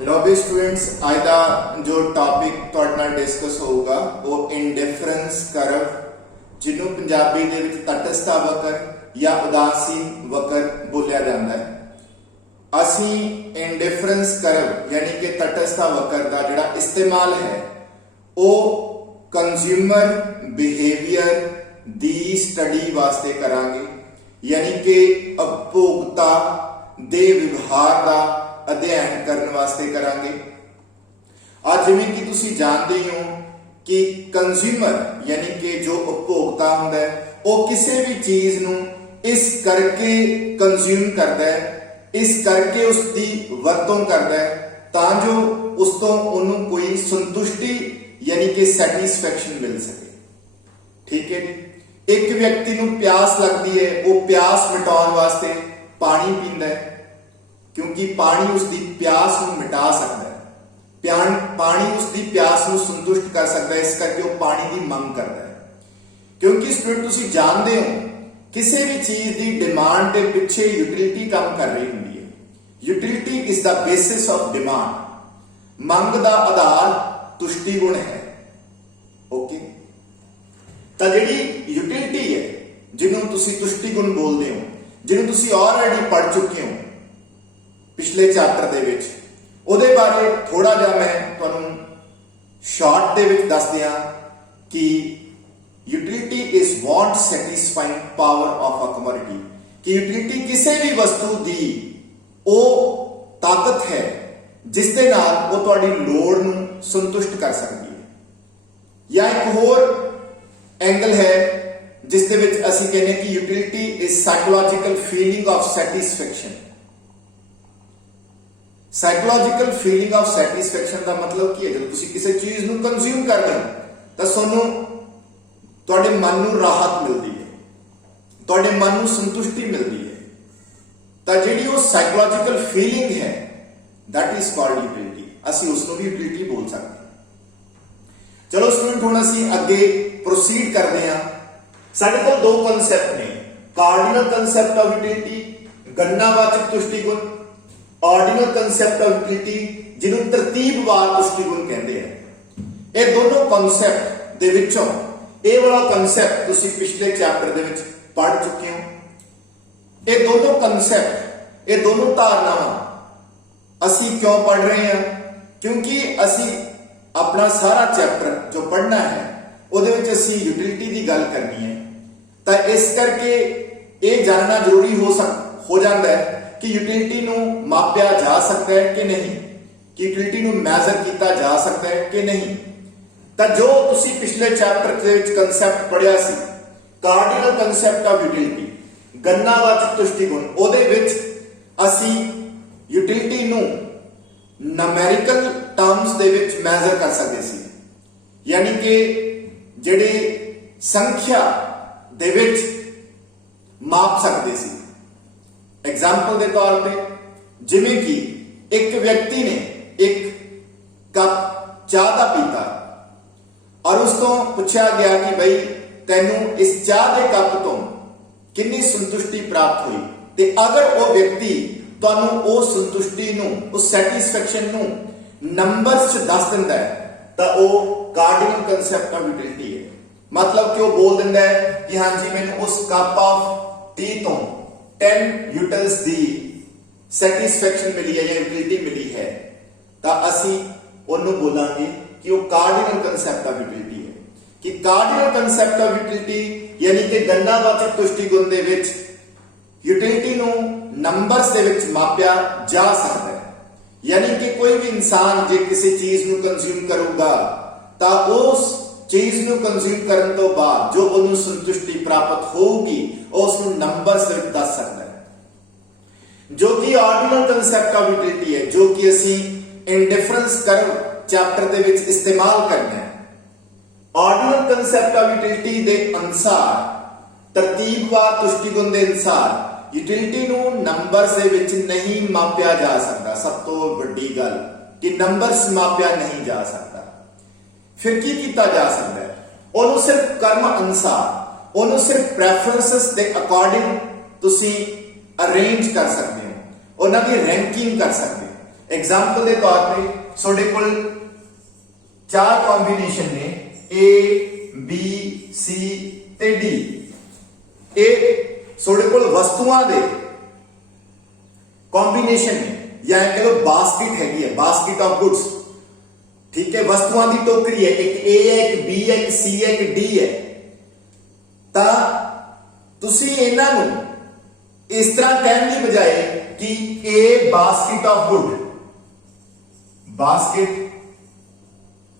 लो भी स्टूडेंट्स आज का जो टॉपिक तुहाडे नाल डिस्कस होगा वो इंडिफरेंस कर्व जिन्हों पंजाबी दे विच तटस्थ वक्र या उदासीन वक्र बोलिया जाता है। असी इंडिफरेंस कर्व यानी कि तटस्थ वक्र का जिहड़ा इस्तेमाल है वो कंज्यूमर बिहेवियर दी स्टडी वास्ते करांगे, यानी कि उपभोक्ता दे व्यवहार का अध्ययन करने वास्ते करांगे। आज जिवें कि तुसीं जानते हो कि कंज्यूमर यानी कि जो उपभोक्ता हुंदा है वो किसी भी चीज नूं इस करके कंज्यूम करता है, इस करके उसकी वरतों करता है तां जो उस तो उन्होंने कोई संतुष्टि यानी कि सैटिस्फैक्शन मिल सके। ठीक है जी। एक व्यक्ति नूं प्यास लगती है, वो प्यास मिटाउण वास्ते पानी पींदा है क्योंकि पानी उसकी प्यास को मिटा सकता है, पानी उसकी प्यास को संतुष्ट कर सकता है, इस करके वो पानी की मंग करता है। क्योंकि स्टूडेंट तुसीं जानते हो किसी भी चीज की डिमांड के पिछे यूटिलिटी काम कर रही होंदी है। Utility is the basis of demand. मंग का आधार तुष्टि गुण है। ओके, तो जिहड़ी यूटिलिटी है जिन्हों तुसीं तुष्टि गुण बोलते हो, जिन्हों तुसीं ऑलरेडी पढ़ चुके हो पिछले चैप्टर दे विच, उहदे बारे थोड़ा जिहा मैं तुहानूं शॉर्ट दे विच दस दियां कि utility is want satisfying power of a commodity, कि यूटिलिटी किसी भी वस्तु की वो ताकत है जिस दे नाल वो तुहाडी लोड़ नूं संतुष्ट कर सकती है। या एक होर एंगल है जिस दे विच असीं कहने कि utility is psychological feeling of satisfaction. Psychological feeling of satisfaction का मतलब की है, जब तुसीं किसी चीज नूं कंज्यूम करदे हो तां सोनू तुहाडे मन नूं राहत मिलती है, तुहाडे मन नूं संतुष्टि मिलती है। तां जिहड़ी वो साइकोलॉजिकल फीलिंग है दैट इज कॉल्ड यूटिलिटी। असीं उसनूं भी यूटिलिटी बोल सकते हैं। चलो स्टूडेंट हुण असीं अगे प्रोसीड करते हैं। साडे कोल दो कॉन्सैप्ट ने, कार्डिनल कॉन्सैप्ट ऑफ यूटिलिटी गणनावाचक तुष्टि गुण, ऑर्डिनल कंसेप्ट ऑफ यूटिलिटी जिन्हों तरतीबवार तुष्टि गुण कहते हैं। ये दोनों कॉन्सैप्ट दे विचों ये वाला कॉन्सैप्ट तुसीं पिछले चैप्टर दे विच पढ़ चुके हो। ये दोनों कॉन्सैप्ट, ये दोनों धारणावां असीं क्यों पढ़ रहे हैं? क्योंकि असीं अपना सारा चैप्टर जो पढ़ना है उहदे विच असीं यूटिलिटी की गल करनी है। तां इस करके ये जानना जरूरी हो जाता है कि यूटिलिटी नूं मापिया जा सकता है कि नहीं, कि यूटिलिटी नूं मैजर किया जा सकता है कि नहीं। तो जो तुसीं पिछले चैप्टर दे विच कंसैप्ट पढ़िया सी कार्डिनल कंसैप्ट ऑफ यूटिलिटी गणनावाचक तुष्टि गुण, उहदे विच असीं यूटिलिटी नूं नूमेरिकल टर्म्स दे विच मैजर कर सकते सी, यानी कि जिहड़ी संख्या दे विच माप सकते सी। एग्जाम्पल के तौर पर जिमें कि एक व्यक्ति ने एक कप चाह का पीता और उसको पूछा गया कि भाई तेनू इस चाह के कप तो कितनी संतुष्टि प्राप्त हुई, ते अगर वो व्यक्ति तुहानू उस संतुष्टि नू, उस सैटिस्फैक्शन नू नंबर्स च दस दिंदा है तो वो कार्डिनल कंसैप्ट ऑफ यूटिलिटी है। मतलब कि वो बोल दिंदा है कि हाँ जी मैंने उस कप ऑफ टी तो 10 यूटिल्स दी सैटिस्फैक्शन मिली है या यूटिलिटी मिली है, तो असी उन्होंने बोलांगे कि वो कार्डिनल कंसैप्ट ऑफ यूटिलिटी है। कि कार्डिनल कंसैप्ट ऑफ यूटिलिटी यानी कि गणनावाचक तुष्टि गुण दे विच यूटिलिटी नूं नंबर्स दे विच मापिया जा सकता है। यानी कि कोई भी इंसान जे किसी चीज नूं कंज्यूम करूगा तो उस चीज नूं कंज्यूम करने तो बाद जो उन्हें संतुष्टि प्राप्त होगी उसको नंबर से दस सकता है, जो कि ऑर्डिनल कंसैप्ट ऑफ यूटिलिटी है, जो कि असी इंडिफरेंस कर्व चैप्टर दे विच इस्तेमाल करना है। ऑर्डिनल कंसैप्ट ऑफ यूटिलिटी दे अनुसार तरतीबवार तुष्टि गुण दे अनुसार यूटिलिटी नूं नंबर्स दे विच नहीं मापिया जा सकता। सब तो वड्डी गल कि नंबर्स मापिया नहीं जा सकता। फिर की किया जा सकता है? उन्होंने सिर्फ कर्म अनुसार, उन्होंने सिर्फ प्रेफरेंसेस के अकॉर्डिंग तुसी अरेंज कर सकते हो, उन्होंने रैंकिंग कर सकते हो। एग्जाम्पल के तौर पर ਤੁਹਾਡੇ ਕੋਲ 4 कॉम्बिनेशन ने A B C ते D। ये ਤੁਹਾਡੇ ਕੋਲ वस्तुआं दे कॉम्बिनेशन ने या कह लो बास्केट हैगी है, बास्केट ऑफ गुड्स। ठीक है, वस्तुआं की टोकरी है, एक A है, एक B है, एक C है, एक D है। ਤਾਂ ਤੁਸੀਂ ਇਹਨਾਂ ਨੂੰ ਇਸ ਤਰ੍ਹਾਂ ਕਹਿਣ ਦੀ ਬਜਾਏ कि A basket of good, basket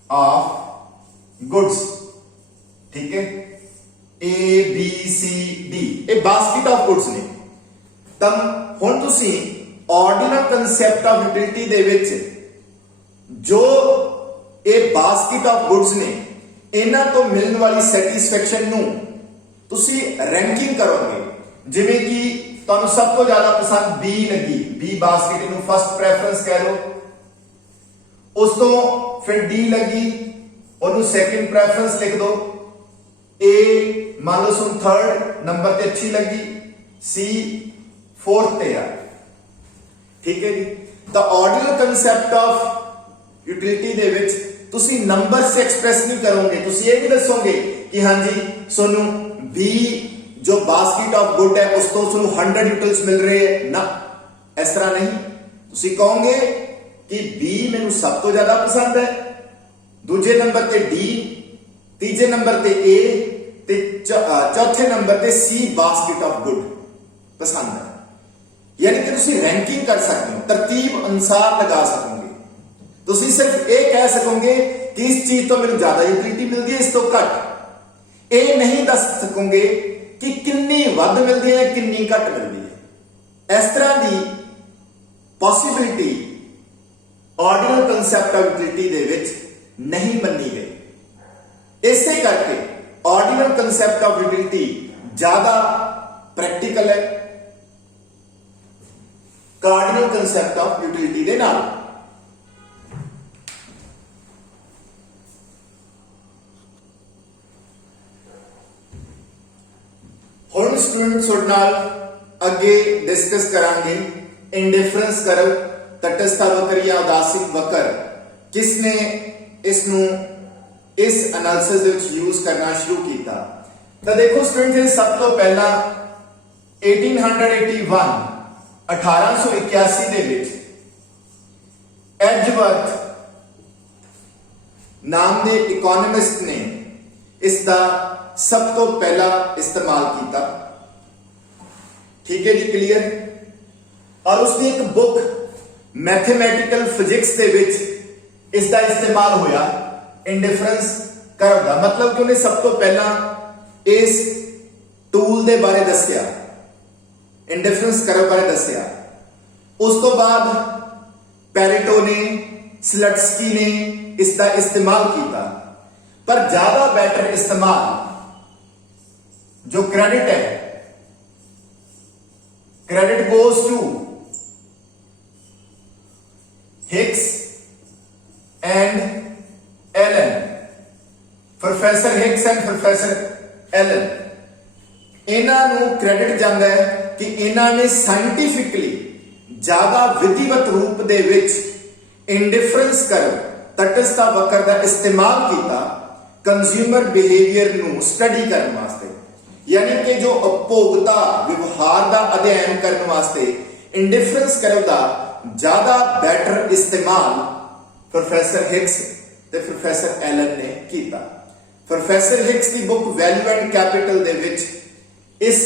of goods, ठीक है, A B C D ये बास्केट ऑफ गुड्स ने। ਤਾਂ ਹੁਣ ਤੁਸੀਂ ऑर्डिनल कंसेप्ट ऑफ यूटिलिटी दे विच जो ये बास्केट ऑफ गुड्स ने इन्हां तो मिलने वाली सैटिस्फैक्शन नूं ਤੁਸੀਂ रैंकिंग करोगे। जिवें कि ਤੁਹਾਨੂੰ सब तो ज्यादा पसंद B लगी, B बास्केट ਨੂੰ फर्स्ट प्रेफरेंस कह लो, उस तो फिर D लगी ਉਹਨੂੰ सेकंड प्रेफरेंस लिख दो, A मान लो तुम थर्ड नंबर ते अच्छी लगी, C फोर्थ ते आ। ठीक है जी। तो ऑर्डिनल कंसेप्ट ऑफ यूटिलिटी दे विच तुसी नंबर से एक्सप्रेस नहीं करोगे, तुसी ये भी दसोगे कि हाँ जी सोनू B जो बास्केट ऑफ गुड है उस तो सोनू 100 यूटिल्स मिल रहे हैं ना, इस तरह नहीं। तुसी कहोगे कि B मैनू सब तो ज्यादा पसंद है, दूजे नंबर ते D, तीजे नंबर ते A ते चौथे नंबर ते C बास्केट ऑफ गुड पसंद है। यानी कि तुसी रैंकिंग कर सकते हो, तरतीब अनुसार लगा सकोगे। तुसी सिर्फ ये कह सकोगे कि इस चीज तो मेरे ज्यादा यूटिलिटी मिलती है, इस तो घट। ये नहीं दस सकोगे कि कितनी वध मिलती है, कितनी घट मिलती है। इस तरह की possibility ordinal concept of utility दे विच नहीं मनी गई। इसे करके ऑर्डिनल कंसेप्ट ऑफ यूटिलिटी ज्यादा प्रैक्टिकल है कार्डिनल कंसेप्ट ऑफ यूटिलिटी दे नाल। हुण स्टूडेंट्स तुहाडे नाल अगे डिस्कस करांगे इंडिफरेंस कर्व, तटस्थ वक्र या उदासीन वक्र किसने इसनू इस एनालिसिस दे विच यूज करना शुरू किया। तो देखो स्टूडेंट्स, सब तो पहला 1881 1881 ਦੇ ਵਿੱਚ ਐਡਜਵਰਥ ਨਾਮ ਦੇ ਇਕਨੋਮਿਸਟ ਨੇ ਇਸ ਦਾ ਸਭ ਤੋਂ ਪਹਿਲਾ ਇਸਤੇਮਾਲ ਕੀਤਾ। ਠੀਕ ਹੈ ਜੀ, ਕਲੀਅਰ। ਔਰ ਉਸਦੀ ਇੱਕ ਬੁੱਕ ਮੈਥਮੈਟਿਕਲ ਫਿਜ਼ਿਕਸ ਦੇ ਵਿੱਚ ਇਸ ਦਾ ਇਸਤੇਮਾਲ ਹੋਇਆ ਇੰਡੀਫਰੈਂਸ ਕਰਵ ਦਾ। ਮਤਲਬ ਕਿ ਉਹਨੇ ਸਭ ਤੋਂ ਪਹਿਲਾਂ ਇਸ ਟੂਲ ਦੇ ਬਾਰੇ ਦੱਸਿਆ, इंडिफरेंस कर्व बारे दसिया। उस तो बाद पेरेटो ने, स्लट्सकी ने इसका इस्तेमाल किया, पर ज्यादा बेटर इस्तेमाल जो क्रेडिट है, credit goes to Hicks and Allen, professor Hicks and professor Allen. इन्हां नूं क्रेडिट जाता है कि इन्हां ने साइंटिफिकली ज्यादा विधिवत रूप दे विच इंडिफरेंस कर्व, तटस्थ वक्र का इस्तेमाल किया कंज्यूमर बिहेवियर नूं स्टडी करने वास्ते। यानी कि जो उपभोक्ता व्यवहार का अध्ययन करने वास्ते इंडिफरेंस कर्व का ज्यादा बेटर इस्तेमाल प्रोफेसर हिक्स ते प्रोफेसर एलन ने किया। प्रोफेसर हिक्स की बुक वैल्यू एंड कैपिटल दे विच इस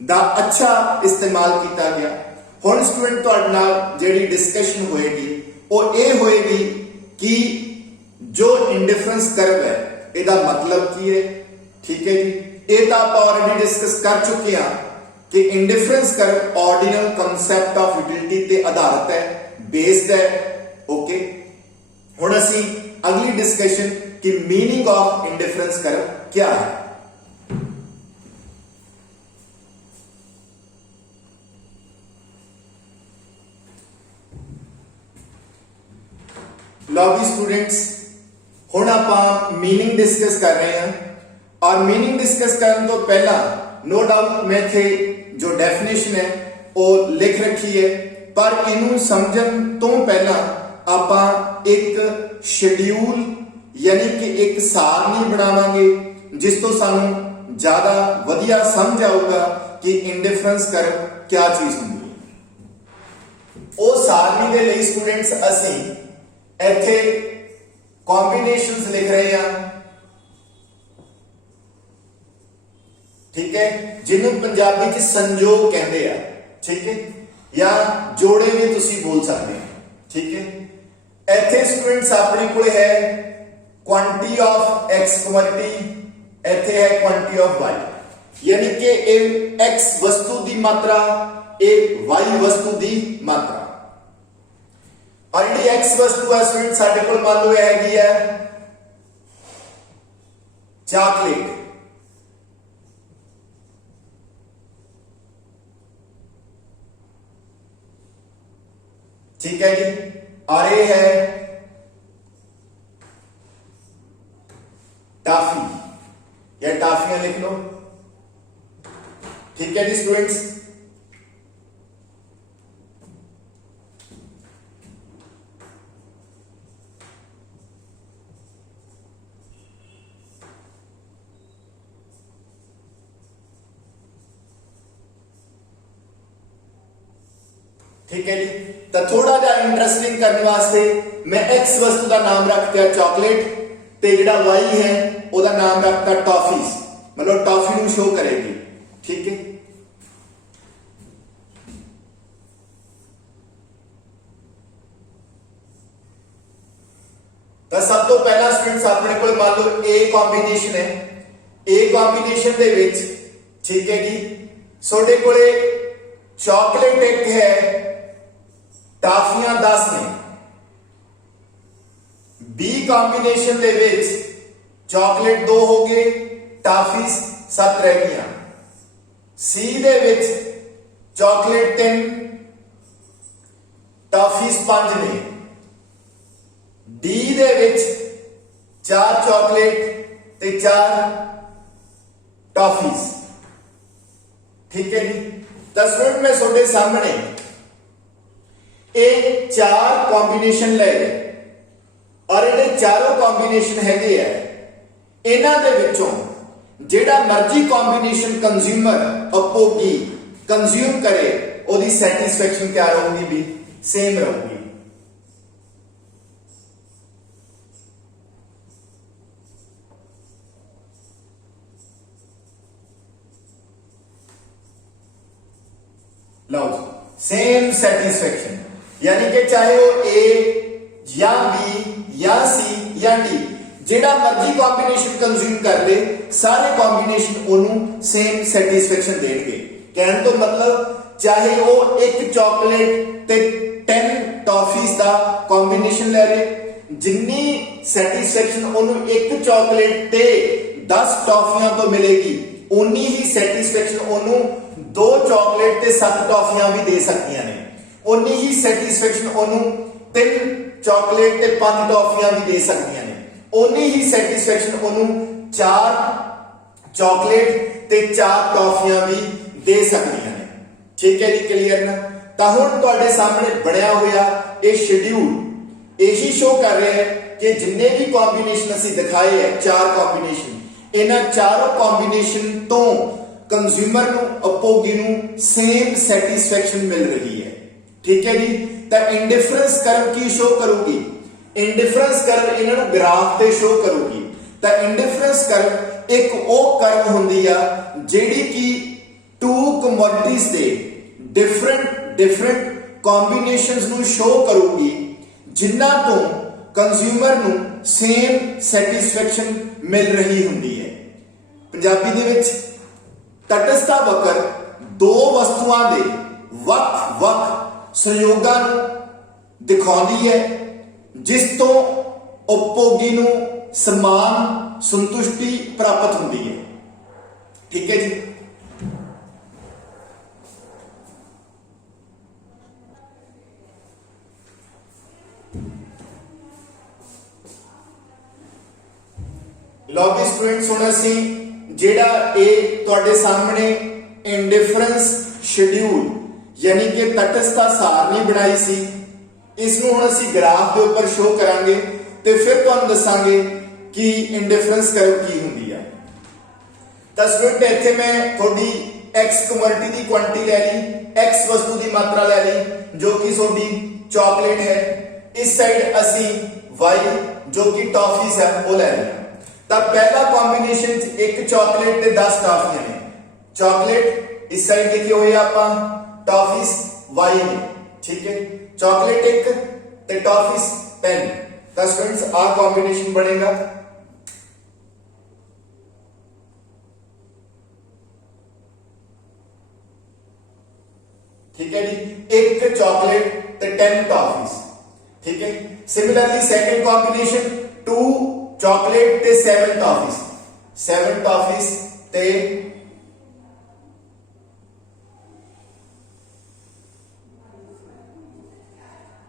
दा अच्छा इस्तेमाल किया गया। हुण स्टूडेंट तुहाडे नाल जिहड़ी डिस्कशन होएगी वो ये होएगी कि जो इंडिफरेंस कर्व है इहदा मतलब की है। ठीक है जी, ये तो आप ऑलरेडी डिस्कस कर चुके हैं कि indifference curve ordinal concept of utility ते आधारित है, बेस्ड है। ओके, हुण असीं अगली डिस्कशन कि मीनिंग ऑफ इंडिफरेंस कर्व क्या है। लो भी स्टूडेंट्स, हुण आपां मीनिंग डिस्कस कर रहे हैं। और मीनिंग डिस्कस करने तो पहला नो डाउट मैं थे जो डेफिनेशन है वो लिख रखी है पर इनू समझण तो पहला आपां एक शेड्यूल यानी कि एक सारणी बनावांगे जिस तो सानू ज्यादा वधिया समझ आऊगा कि इंडिफरेंस कर्व क्या चीज होंगी है। वो सारणी दे लई स्टूडेंट्स असीं इत्थे कॉम्बिनेशंस लिख रहे हैं, ठीक है, जिन्होंने पंजाबी च संजोग कहते हैं, ठीक है, या जोड़े भी तुसी बोल सकते हैं, ठीक है। इत्थे स्टूडेंट्स अपने को है क्वांटिटी ऑफ एक्स क्वांटिटी, इत्थे है क्वांटिटी ऑफ वाई, यानी कि एक्स वस्तु की मात्रा एक वाई वस्तु की मात्रा। और जी एक्स वस्तु है स्टूडेंट साडे कोल मान लो हैगी है चॉकलेट, ठीक है जी, और ये है टॉफी या टॉफियां लिख लो, ठीक है जी स्टूडेंट्स। ठीक है जी, तो थोड़ा जा इंटरेस्टिंग करने वास्ते मैं एक्स वस्तु का नाम रख दिया चॉकलेट ते जिहड़ा वाई है ओदा नाम रखता टॉफीज, मतलब टॉफी नू शो करेगी, ठीक है। तो सब तो पहला स्टूडेंट्स अपने को मान लो ए कॉम्बिनेशन है, ए कॉम्बिनेशन दे विच, ठीक है जी, सोडे कोले चॉकलेट एक है, टाफियां 10 ने। बी कॉम्बिनेशन दे विच चॉकलेट 2 हो गए, टाफीज 7 रह गई। सी दे विच चॉकलेट 3, टाफीज 5 ने। डी दे विच 4 चॉकलेट ते 4 टॉफीज, ठीक है जी। दस मिनट में सोडे सामने ਇਹ 4 कॉम्बिनेशन ले गए और ये चारों कॉम्बिनेशन हैगे है, इन्हां दे विचों जेड़ा मर्जी कॉम्बिनेशन कंज्यूमर उपभोगी कंज्यूम करे ओदी सैटिस्फैक्शन क्या रहूगी भी सेम रहूगी। लो सेम सैटिस्फैक्शन, यानी कि चाहे वो ए या बी या सी या डी जेड़ा मर्जी कॉम्बिनेशन कंज्यूम कर ले, सारे कॉम्बिनेशन ओनू सेम सैटिस्फैक्शन देंगे। कहने तो मतलब चाहे वो एक चॉकलेट ते 10 टॉफीज का कॉम्बिनेशन ले ले, जिन्नी सैटिस्फैक्शन ओनू एक चॉकलेट ते 10 टॉफियां तो मिलेगी, उन्नी ही सैटिस्फैक्शन ओनू 2 चॉकलेट ते 7 टॉफियां भी दे सकती ने, उन्नी ही सैटिस्फैक्शन ओनू 3 चॉकलेट ते 5 टॉफियां भी दे सकती ने, उन्नी ही सैटिस्फैक्शन ओनू 4 चॉकलेट ते 4 टॉफियां भी दे सकती ने, ठीक है जी, क्लियर ना। तो हुण तुहाडे सामने बनया होया ये शेड्यूल यही शो कर रहा है कि जिन्ने भी कॉम्बिनेशन असीं दिखाए है 4 कॉम्बिनेशन, इन्हां चारों कॉम्बिनेशन तो कंज्यूमर नू उपभोगी नू सेम सैटिस्फैक्शन मिल रही है, ठीक है जी। तो इंडिफरेंस कर्व की शो करूगी, इंडिफरेंस कर्व इन्हां ग्राफ ते शो करूगी। तो इंडिफरेंस कर्व एक वो कर्व हुंदी आ जेड़ी कि 2 कमोडिटीज दे डिफरेंट कॉम्बिनेशंस नू शो करूगी, जिन्हां तो कंज्यूमर नू सेम सैटिस्फैक्शन मिल रही हुंदी है। पंजाबी दे विच तटस्था वक्र 2 वस्तुआं दे वख-वख संयोगां नू दिखाउंदी है, जिस तो उपभोगी नू समान संतुष्टि प्राप्त होती है, ठीक है जी। लो भी स्टूडेंट्स हुण असीं जेड़ा ए तुहाडे सामने इंडिफरेंस शेड्यूल यानी कि तटस्थता सारणी बनाई सी, इसनूं हुण असीं ग्राफ के उपर शो करांगे ते फिर तुहानूं दसांगे कि इंडिफरेंस कर्व की हुंदी है। तां स्टूडेंट इत्थे मैं थोड़ी एक्स कमोडिटी की क्वांटिटी ले ली, एक्स वस्तु की मात्रा ले ली जो कि थोड़ी चॉकलेट है, इस साइड असी वाई जो कि टॉफीज है वो ले लिया। तब पहला कॉम्बिनेशन एक चॉकलेट ते 10 टॉफियां ने, चॉकलेट इस साइड लिखे हुए आपां, टॉफीज वाई ने, ठीक है, चॉकलेट एक ते टॉफीज 10। तो स्टूडेंट्स आ कॉम्बिनेशन बनेगा, ठीक है जी, एक चॉकलेट ते 10 टॉफीज, ठीक है। सिमिलरली सेकंड कॉम्बिनेशन 2 चॉकलेट ते 7 टॉफीज, 7 टॉफीज ते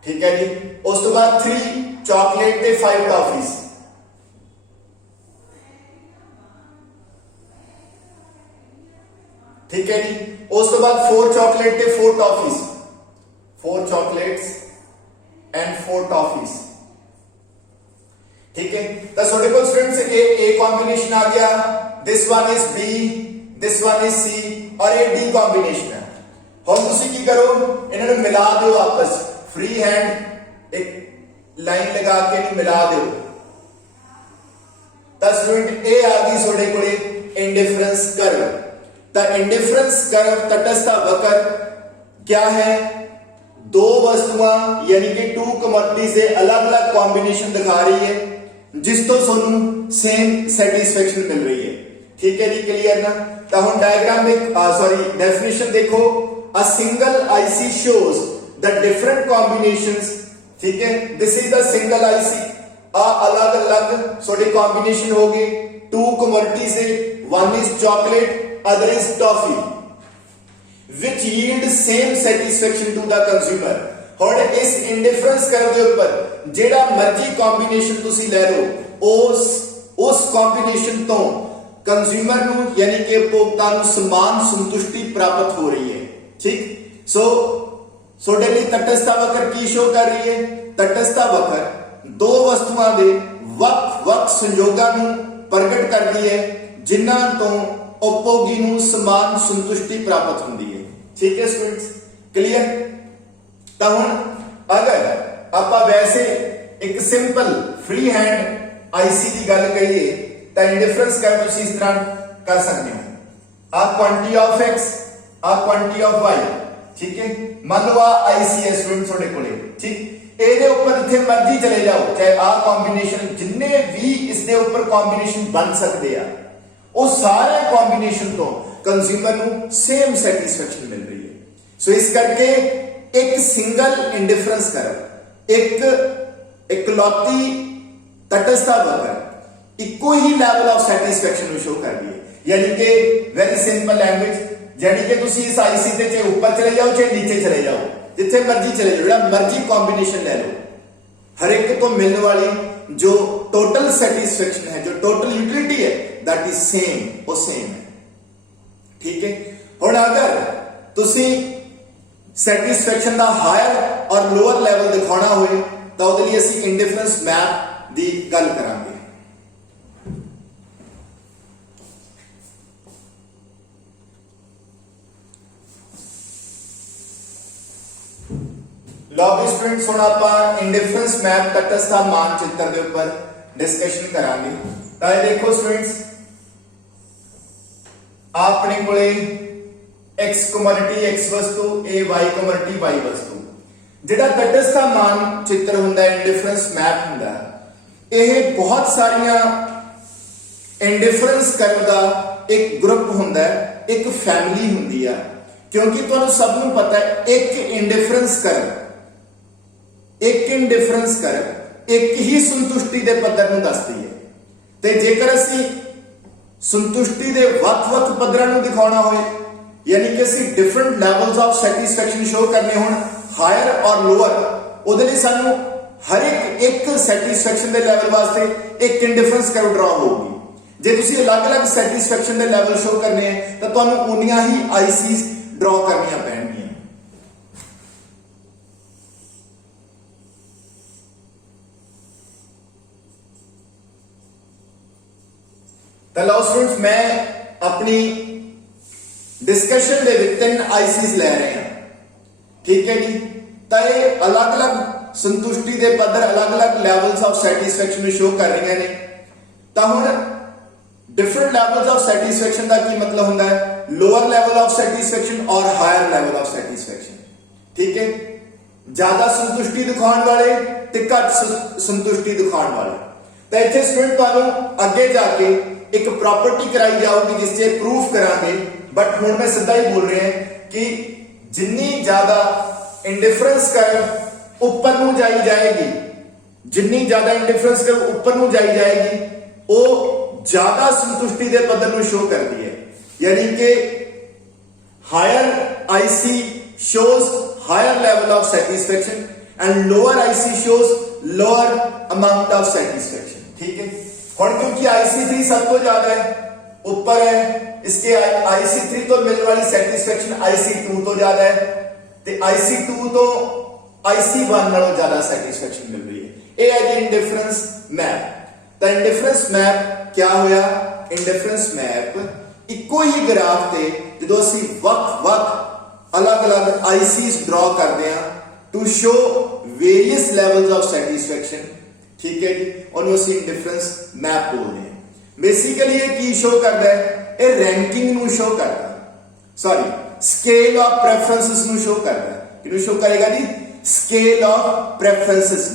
ठीक है जी। उस तो बाद 3 चॉकलेट ते 5 टॉफीज, ठीक है जी। उस तो बाद 4 चॉकलेट ते 4 टॉफीज, 4 चॉकलेट्स एंड 4 टॉफीज, ठीक है। तो थोड़े को स्टूडेंट्स ए कॉम्बिनेशन आ गया, this one is B, this one is C और ये डी कॉम्बिनेशन है। हम तुसी की करो, इन्होंने मिला दो आपस, फ्री हैंड एक लाइन लगा के मिला दो। तो स्टूडेंट ए आ गई थोड़े को इंडिफरेंस कर्व। तो इंडिफरेंस कर्व तटस्थता वक्र क्या है, दो वस्तुआं यानी कि 2 कमोडिटी से अलग अलग कॉम्बिनेशन दिखा रही है जिस तो सोनू सेम सैटिस्फैक्शन मिल रही है, ठीक है जी, क्लियर ना। तो हम डायग्राम में सॉरी डेफिनेशन देखो, a single IC shows the different combinations, ठीक है, this is the single IC, अलग अलग थोड़े कॉम्बिनेशन हो गए 2 कमोडिटी से, one is chocolate other is toffee which yield same satisfaction to the consumer। ਹੁਣ ਇਸ इंडिफरेंस कर्व ਦੇ ਉੱਪਰ ਜਿਹੜਾ ਮਰਜ਼ੀ ਕੰਬੀਨੇਸ਼ਨ ਤੁਸੀਂ ਲੈ ਲਓ ਉਸ ਕੰਬੀਨੇਸ਼ਨ ਤੋਂ ਕੰਜ਼ਿਊਮਰ ਨੂੰ ਯਾਨੀ ਕਿ ਉਪਭੋਗਤਾ ਨੂੰ ਸਮਾਨ ਸੰਤੁਸ਼ਟੀ ਪ੍ਰਾਪਤ ਹੋ ਰਹੀ ਹੈ, ਠੀਕ। ਸੋ ਤੁਹਾਡੇ ਲਈ ਤਟਸਥਤਾ ਵਕਰ ਕੀ ਸ਼ੋ ਕਰ ਰਹੀ ਹੈ, ਤਟਸਥਤਾ ਵਕਰ ਦੋ ਵਸਤੂਆਂ ਦੇ ਵੱਖ-ਵੱਖ ਸੰਯੋਗਾਂ ਨੂੰ ਪ੍ਰਗਟ ਕਰਦੀ ਹੈ ਜਿਨ੍ਹਾਂ ਤੋਂ उपभोगी ਨੂੰ समान संतुष्टि प्राप्त होती है, ठीक है स्टूडेंट्स, क्लियर। तो हुण अगर आप वैसे एक सिंपल फ्री हैंड आईसी की गल करिए तो इंडिफरेंस कर्व तुसीं इस तरह कर सकते हो, आ क्वांटिटी ऑफ एक्स, आ क्वांटिटी ऑफ वाई, ठीक है। मान लो आ आईसी है स्टूडेंट थोड़े कोले, ठीक, ਇਹਦੇ ਉੱਪਰ ਜਿੱਥੇ ਮਰਜ਼ੀ ਚਲੇ ਜਾਓ, ਚਾਹੇ ਆ ਕੰਬੀਨੇਸ਼ਨ ਜਿੰਨੇ ਵੀ ਇਸ ਦੇ ਉੱਪਰ ਕੰਬੀਨੇਸ਼ਨ ਬਣ ਸਕਦੇ ਆ ਉਹ ਸਾਰੇ ਕੰਬੀਨੇਸ਼ਨ ਤੋਂ ਕੰਜ਼ਿਊਮਰ ਨੂੰ ਸੇਮ ਸੈਟੀਸਫੈਕਸ਼ਨ ਮਿਲ ਰਹੀ ਹੈ। ਸੋ ਇਸ ਕਰਕੇ ਇੱਕ ਸਿੰਗਲ ਇੰਡੀਫਰੈਂਸ ਕਰਵ, ਇੱਕ ਇਕਲੌਤੀ ਤਟਸਥਤਾ ਵਕਰ ਇੱਕੋ ਹੀ ਲੈਵਲ ਆਫ ਸੈਟੀਸਫੈਕਸ਼ਨ ਨੂੰ ਸ਼ੋ ਕਰਦੀ ਹੈ। ਯਾਨੀ ਕਿ ਵੈਰੀ ਸਿੰਪਲ ਲੈਂਗੁਏਜ, ਯਾਨੀ ਕਿ ਤੁਸੀਂ ਇਸ ਆਈਸੀ ਤੇ ਚਾਹੇ ਉੱਪਰ ਚਲੇ ਜਾਓ ਚਾਹੇ ਨੀਚੇ ਚਲੇ ਜਾਓ, ਜਿੱਥੇ ਮਰਜ਼ੀ ਚਲੇ ਜਾਓ, ਜਿਹੜਾ ਮਰਜ਼ੀ ਕੰਬੀਨੇਸ਼ਨ ਲੈ ਲਓ, हर एक को मिलने वाली जो टोटल सेटिस्फेक्शन है, जो टोटल यूटिलिटी है, दैट इज सेम, वो सेम है, ठीक है। हुण अगर तुसी सैटिस्फैक्शन का हायर और लोअर लैवल दिखाना होए तो उहदे लई असीं इंडिफरेंस मैप की गल करांगे। लो भी स्टूडेंट्स हुण आपां इंडिफरेंस मैप तटस्थ मानचित्र के ऊपर डिस्कशन करांगे। तो ये देखो स्टूडेंट्स, अपने कोले एक्स कमोडिटी एक्स वस्तु, ए वाई कमोडिटी वाई वस्तु, जिहड़ा तटस्थ मानचित्र हुंदा है, इंडिफरेंस मैप हुंदा है, यह बहुत सारिया इंडिफरेंस कर्व का एक ग्रुप हुंदा है, एक फैमिली हुंदी है, क्योंकि तुहानूं सब नूं पता है एक इंडिफरेंस कर्व, एक इंडिफरेंस कर्व एक ही संतुष्टि के पद्धर नूं दसदी है। ते जेकर असी संतुष्टि के वख-वख पद्धरां नूं दिखाउणा होए, यानी कि असी different levels of satisfaction show करने होण, हायर और लोअर, उहदे लई सानूं हर एक सैटिस्फैक्शन के लैवल वास्ते एक इंडिफरेंस कर्व ड्रॉ होगी। जे तुसीं अलग-अलग सैटिस्फैक्शन के लैवल शो करने हैं तो तुहानूं उन्नियां ही आईसीज ड्रॉ करनियां पैणगीਆਂ, ਤਾਂ ਲਓ ਸਟੂਡੈਂਟਸ, ਮੈਂ ਆਪਣੀ ਡਿਸਕਸ਼ਨ ਦੇ ਵਿੱਚ 3 ਆਈਸੀਜ਼ ਲੈ ਰਹੇ ਹਾਂ, ਠੀਕ ਹੈ ਜੀ। ਤਾਂ ਇਹ ਅਲੱਗ-ਅਲੱਗ ਸੰਤੁਸ਼ਟੀ ਦੇ ਪੱਧਰ, ਅਲੱਗ-ਅਲੱਗ ਲੈਵਲਸ ਆਫ ਸੈਟੀਸਫੈਕਸ਼ਨ ਨੂੰ ਸ਼ੋ ਕਰ ਰਹੀਆਂ ਨੇ। ਤਾਂ ਹੁਣ ਡਿਫਰੈਂਟ ਲੈਵਲਸ ਆਫ ਸੈਟੀਸਫੈਕਸ਼ਨ ਦਾ ਕੀ ਮਤਲਬ ਹੁੰਦਾ ਹੈ? ਲੋਅਰ ਲੈਵਲ ਆਫ ਸੈਟੀਸਫੈਕਸ਼ਨ ਔਰ ਹਾਇਰ ਲੈਵਲ ਆਫ ਸੈਟੀਸਫੈਕਸ਼ਨ, ਠੀਕ ਹੈ। ਜ਼ਿਆਦਾ ਸੰਤੁਸ਼ਟੀ ਦਿਖਾਉਣ ਵਾਲੇ ਤੇ ਘੱਟ ਸੰਤੁਸ਼ਟੀ ਦਿਖਾਉਣ ਵਾਲੇ। ਤਾਂ ਇੱਥੇ ਸਟੂਡੈਂਟ ਤੁਹਾਨੂੰ ਅੱਗੇ ਜਾ ਕੇ ਇੱਕ ਪ੍ਰਾਪਰਟੀ ਕਰਾਈ ਜਾਊਗੀ ਜਿਸ ਤੇ ਪ੍ਰੂਫ ਕਰਾਂਗੇ, ਬਟ ਹੁਣ ਮੈਂ ਸਿੱਧਾ ਹੀ ਬੋਲ ਰਿਹਾ ਕਿ ਜਿੰਨੀ ਜ਼ਿਆਦਾ ਇੰਡੀਫਰੈਂਸ ਕਰਵ ਉੱਪਰ ਨੂੰ ਜਾਈ ਜਾਏਗੀ, ਜਿੰਨੀ ਜ਼ਿਆਦਾ ਇੰਡੀਫਰੈਂਸ ਕਰਵ ਉੱਪਰ ਨੂੰ ਜਾਈ ਜਾਏਗੀ, ਉਹ ਜ਼ਿਆਦਾ ਸੰਤੁਸ਼ਟੀ ਦੇ ਪੱਧਰ ਨੂੰ ਸ਼ੋ ਕਰਦੀ ਹੈ। यानी कि higher IC shows higher level of satisfaction and lower IC shows lower amount of satisfaction, ठीक है। और क्योंकि IC3 सब तो ज्यादा है, ऊपर है, इसके IC3 तो मिलने वाली सेटिस्फेक्शन IC2 तो ज्यादा है, ते IC2 तो IC1 नालों ज्यादा सेटिस्फेक्शन मिल रही है। ये है जी इंडिफरेंस मैप। तो इंडिफरेंस मैप क्या होया? इंडिफरेंस मैप ਇੱਕੋ ਹੀ ਗ੍ਰਾਫ ਤੇ ਜਦੋਂ ਅਸੀਂ ਵੱਖ-ਵੱਖ ਅਲੱਗ-ਅਲੱਗ ਆਈਸੀਜ਼ ਡਰਾ ਕਰਦੇ ਹਾਂ to show various levels of satisfaction, ਠੀਕ ਹੈ ਜੀ, ਉਹਨੂੰ ਅਸੀਂ ਇੰਡੀਫਰੈਂਸ ਮੈਪ ਬੋਲਦੇ ਹਾਂ। ਬੇਸਿਕਲੀ ਇਹ ਕੀ ਸ਼ੋ ਕਰਦਾ ਹੈ? ਇਹ ਰੈਂਕਿੰਗ ਨੂੰ ਸ਼ੋ ਕਰਦਾ, ਸੌਰੀ ਸਕੇਲ ਆਫ ਪ੍ਰੈਫਰੈਂਸਸ ਨੂੰ ਸ਼ੋ ਕਰਦਾ। ਕਿਹਨੂੰ ਸ਼ੋ ਕਰੇਗਾ ਜੀ? ਸਕੇਲ ਆਫ ਪ੍ਰੈਫਰੈਂਸਸ,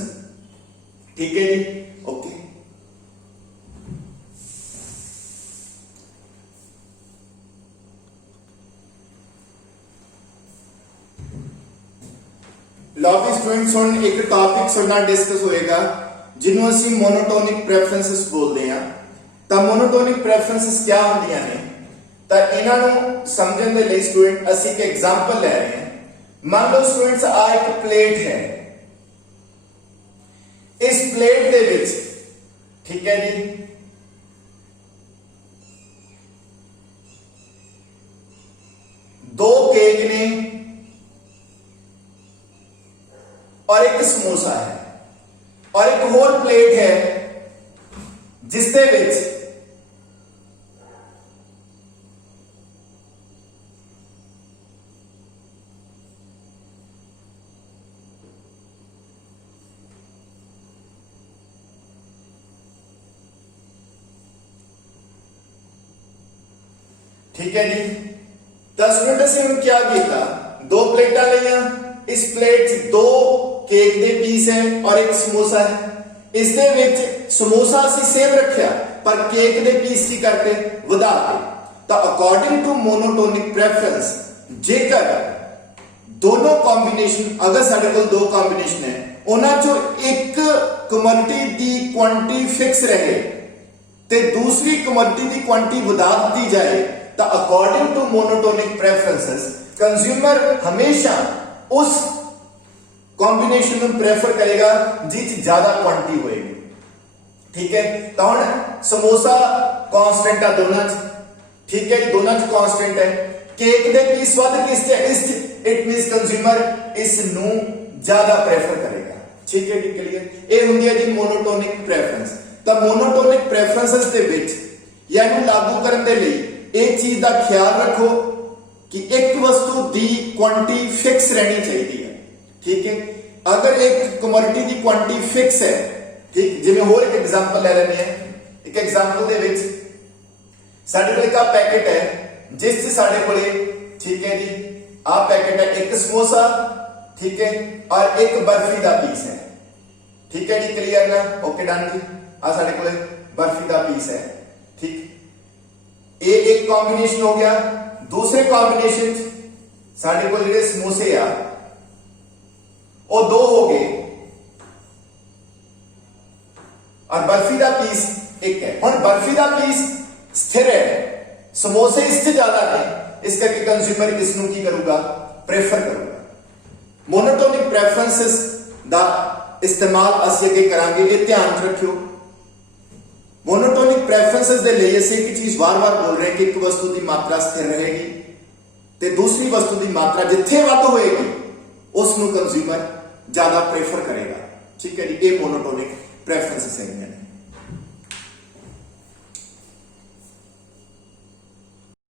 ਠੀਕ ਹੈ ਜੀ, ਓਕੇ। ਲਓ ਵੀ ਸਟੂਡੈਂਟਸ, ਹੁਣ ਇੱਕ ਟੌਪਿਕ ਸੁਣਨਾ ਡਿਸਕਸ ਹੋਏਗਾ ਜਿਹਨੂੰ ਅਸੀਂ ਮੋਨੋਟੋਨਿਕ ਪ੍ਰੈਫਰੈਂਸਸ ਬੋਲਦੇ ਹਾਂ। ਤਾਂ ਮੋਨੋਟੋਨਿਕ ਪ੍ਰੈਫਰੈਂਸਸ ਕੀ ਹੁੰਦੀਆਂ ਨੇ? ਤਾਂ ਇਹਨਾਂ ਨੂੰ ਸਮਝਣ ਦੇ ਲਈ ਸਟੂਡੈਂਟ ਅਸੀਂ ਇੱਕ ਐਗਜ਼ਾਮਪਲ ਲੈ ਰਹੇ ਹਾਂ। ਮੰਨ ਲਓ ਸਟੂਡੈਂਟਸ, ਆ ਇੱਕ ਪਲੇਟ ਹੈ, ਇਸ ਪਲੇਟ ਦੇ ਵਿੱਚ, ਠੀਕ ਹੈ ਜੀ, ਦੋ ਕੇਕ ਨੇ और एक समोसा है, और एक होल प्लेट है जिस दे विच ठीक है जी। 10 मिनट से हम क्या किया? दो प्लेटा लिया, इस प्लेट च दो केक दे पीस है और एक समोसा है। इस दे विच समोसा ਅਸੀਂ ਸੇਮ ਰੱਖਿਆ ਪਰ ਕੇਕ ਦੇ ਪੀਸ ਕੀ ਕਰਤੇ? ਵਧਾਤੇ। ਤਾਂ ਅਕੋਰਡਿੰਗ ਟੂ ਮੋਨੋਟੋਨਿਕ ਪ੍ਰੈਫਰੈਂਸ, ਜੇਕਰ ਦੋਨੋਂ ਕੰਬੀਨੇਸ਼ਨ, ਅਗਰ ਸਾਡੇ ਕੋਲ ਦੋ ਕੰਬੀਨੇਸ਼ਨ ਹੈ, ਉਹਨਾਂ ਚੋਂ ਇੱਕ ਕਮੋਡਿਟੀ ਦੀ ਕੁਆਂਟੀਟੀ ਫਿਕਸ ਰਹੇ ਤੇ ਦੂਸਰੀ ਕਮੋਡਿਟੀ ਦੀ ਕੁਆਂਟੀਟੀ ਵਧਾ ਦਿੱਤੀ ਜਾਏ, ਤਾਂ ਅਕੋਰਡਿੰਗ ਟੂ ਮੋਨੋਟੋਨਿਕ ਪ੍ਰੈਫਰੈਂਸਸ ਕੰਜ਼ਿਊਮਰ ਹਮੇਸ਼ਾ उस कॉम्बिनेशन में प्रेफर करेगा जिस ज्यादा क्वांटिटी होएगी, ठीक है। तो हुण समोसा कांस्टेंट है दोनों च, ठीक है, दोनों च कांस्टेंट है। केक दे पीस वध किस च? इस इट मींस कंज्यूमर इस नू ज्यादा प्रेफर करेगा, ठीक है जी, क्लियर। ये हुंदी है जी मोनोटोनिक प्रेफरेंस। तो मोनोटोनिक प्रेफरेंसेस दे विच या इहनू लागू करन दे लई इह चीज दा ख्याल रखो कि एक वस्तु की क्वांटिटी फिक्स रहनी चाहिए है, ठीक है। अगर एक कमोडिटी की क्वांटिटी फिक्स है, ठीक, जिवें होर एक एग्जांपल ले लेने हैं। एक एग्जांपल दे विच साडे कोल एक पैकेट है जिस च साडे कोले, ठीक है जी, आ पैकेट है, एक समोसा, ठीक है, और एक बर्फी का पीस है, ठीक है जी, क्लियर ना? ओके, डन जी। आ साडे कोले बर्फी का पीस है, ठीक। ये एक कॉम्बिनेशन हो गया। दूसरे कॉम्बिनेशन साडे कोल जिहड़े समोसे आ वो दो हो गए और बर्फी का पीस एक है। हुण बर्फी का पीस स्थिर है, समोसे इससे ज्यादा है, इस करके कंज्यूमर इसनू की करूगा? प्रेफर करूगा। मोनोटोनिक प्रेफरेंसेस दा इस्तेमाल असीं अगे करांगे, ये ध्यान रखियो। मोनोटोनिक प्रेफरेंसेस दे लिए ਅਸੀਂ ਇੱਕ ਚੀਜ਼ ਵਾਰ-ਵਾਰ ਬੋਲ ਰਹੇ ਕਿ ਇੱਕ ਵਸਤੂ ਦੀ ਮਾਤਰਾ ਸਥਿਰ ਰਹੇਗੀ ਤੇ ਦੂਸਰੀ ਵਸਤੂ ਦੀ ਮਾਤਰਾ ਜਿੱਥੇ ਵੱਧ ਹੋਏਗੀ ਉਸ ਨੂੰ ਕੰਜ਼ਿਊਮਰ ਜ਼ਿਆਦਾ ਪ੍ਰੇਫਰ ਕਰੇਗਾ, ਠੀਕ ਹੈ ਜੀ। ਇਹ ਮੋਨੋਟੋਨਿਕ ਪ੍ਰੈਫਰੈਂਸਸ ਹੈਗੀਆਂ ਨੇ।